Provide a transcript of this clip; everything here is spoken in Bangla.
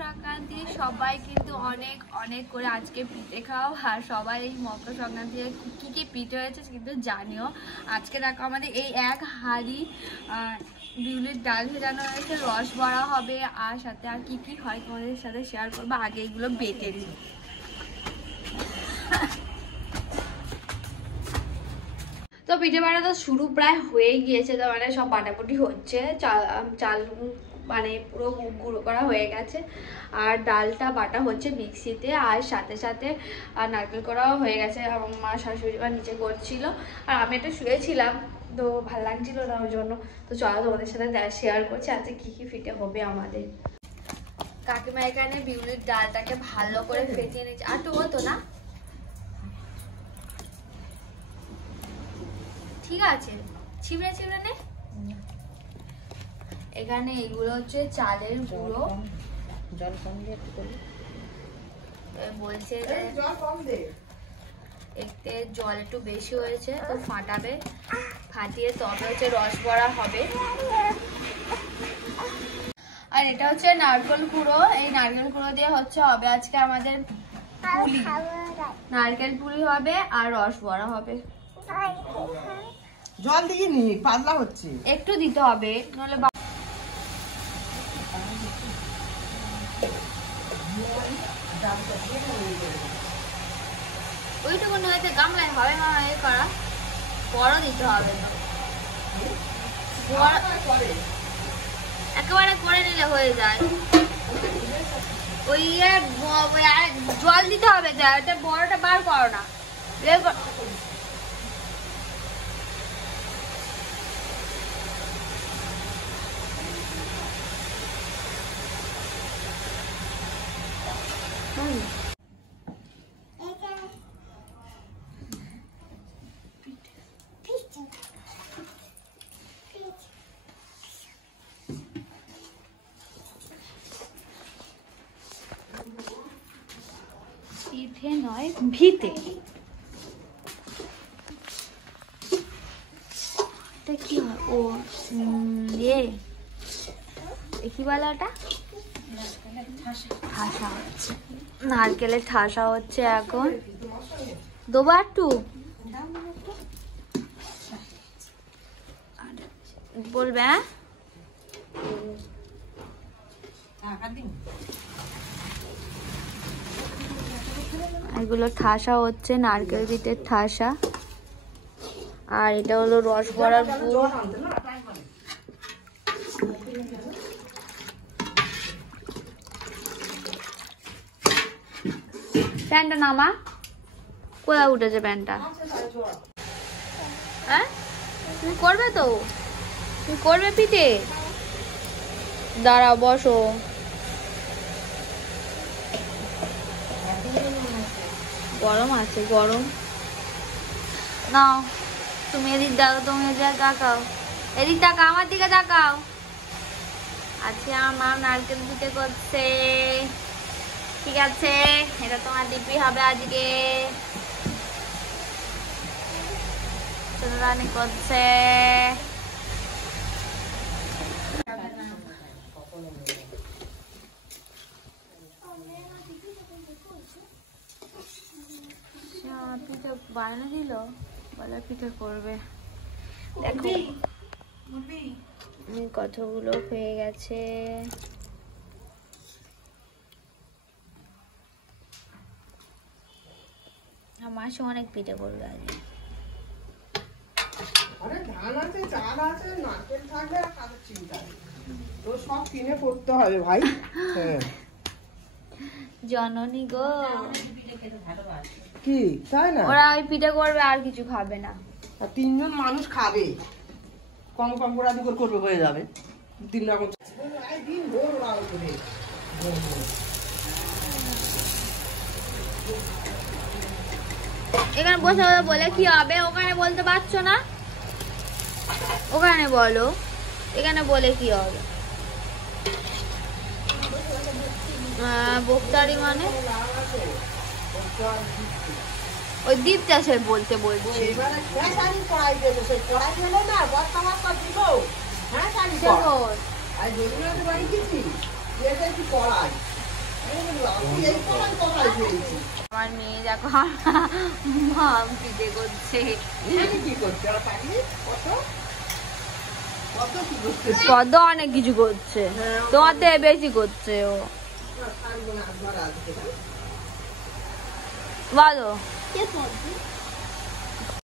সংক্রান্তি সবাই কিন্তু অনেক অনেক করে আজকে পিঠে খাও, আর সবাই এই মকর সংক্রান্তিতে কি কি পিঠে হয়েছে কিন্তু জানিও। আজকে দেখো আমাদের এই এক হাঁড়ি বিউলির ডাল ভেজানো হয়েছে, রস বড়া হবে, আর সাথে আর কি কি হয় তোমাদের সাথে শেয়ার করবো। আগে এগুলো বেটে নিই। তো পিঠে বাটা তো শুরু প্রায় হয়ে গিয়েছে, তো মানে সব বাটাপুটি হচ্ছে, চাল মানে পুরো গুঁড়ো করা হয়ে গেছে, আর ডালটা বাটা হচ্ছে মিক্সিতে, আর সাথে সাথে নারকেল করাও হয়ে গেছে। আমার মা শাশুড়ি মা নিচে করছিল, আর আমি একটু শুয়েছিলাম, তো ভালো লাগছিল না ওর জন্য। তো চলো তোমাদের সাথে শেয়ার করছি আজকে কী কী পিঠে হবে আমাদের। কাকিমা এখানে বিউলির ডালটাকে ভালো করে ফেটিয়ে নিচ্ছে, আর তো হতো না, ঠিক আছে, ছিবড়ে ছিবড়ে নে। এখানে এগুলো হচ্ছে চালের গুঁড়ো, জল কম দিয়ে বলছে এতে জল একটু বেশি হয়েছে, তো ফাটাবে, ফাটিয়ে তবে হচ্ছে রস বড়া হবে। আর এটা হচ্ছে নারকেল গুঁড়ো, এই নারকেল গুঁড়ো দিয়ে হচ্ছে হবে আজকে আমাদের পুলি, নারকেল পুলি হবে আর রস বড়া হবে। জল দিয়ে নি পাতলা হচ্ছে, একটু দিতে হবে নাহলে ওইটুকু নয়তো গামলায় হবে না, এ করা বড় দিতে হবে না, একেবারে করে নিলে হয়ে যায়। ওই জল দিতে হবে, যা বড়টা বার করো না, পিঠে নয় ভিতে। এটা কি হয়? ও কি বলে ওটা? ঠাসা হচ্ছে, নারকেলের ঠাসা হচ্ছে এখন। দেবো একটু, বলবে হ্যাঁ। এগুলো ঠাসা হচ্ছে, নারকেল পিঠের ঠাসা, আর এটা হলো রস বড়ার গুড়। প্যান্টটা নামা, কোথায় উঠেছে প্যান্টটা? হ্যাঁ তুমি করবে তো, তুমি করবে পিঠে? দাঁড়াও, বসো। গরম আছে, গরম নাও তুমি, এদিক দেখো, তুমি তাকাও, এদিক তাকাও, আমার দিকে তাকাও। আজকে আমার মা নারকেল পিঠে করছে, ঠিক আছে, এটা তোমার দিব্যি হবে আজকে। রানী করছে, পিঠে বানিয়ে দিল, বলে পিঠে করবে। দেখো কতগুলো হয়ে গেছে। মাসে অনেক পিঠে করবে আজকে। ধান আছে, চাল আছে, নারকেল থাকলে আর কারোর চিন্তা নেই, তো সব কিনে করতে হবে ভাই। জননী গো, কি তাই না? ওরা ওই পিঠে করবে, আর কিছু খাবে না। আর 3 জন মানুষ খাবে, কম কম করে আদি করে করবে, হয়ে যাবে 3 রকম। এখানে বসে বলে কি হবে? ওখানে বলতে পারছো না, ওখানে বলো, এখানে বলে কি হবে? বক্তারি মানে ওই দীপ চাষের বলতে বলছি। এই কোথায় পেয়েছি? আমার মেয়ে দেখো মাম পিঠে করছে। কি করছে আর পাখি? কত কত কি করছে? কত অনেক কিছু করছে, তোমার থেকে বেশি করছে ও। বলো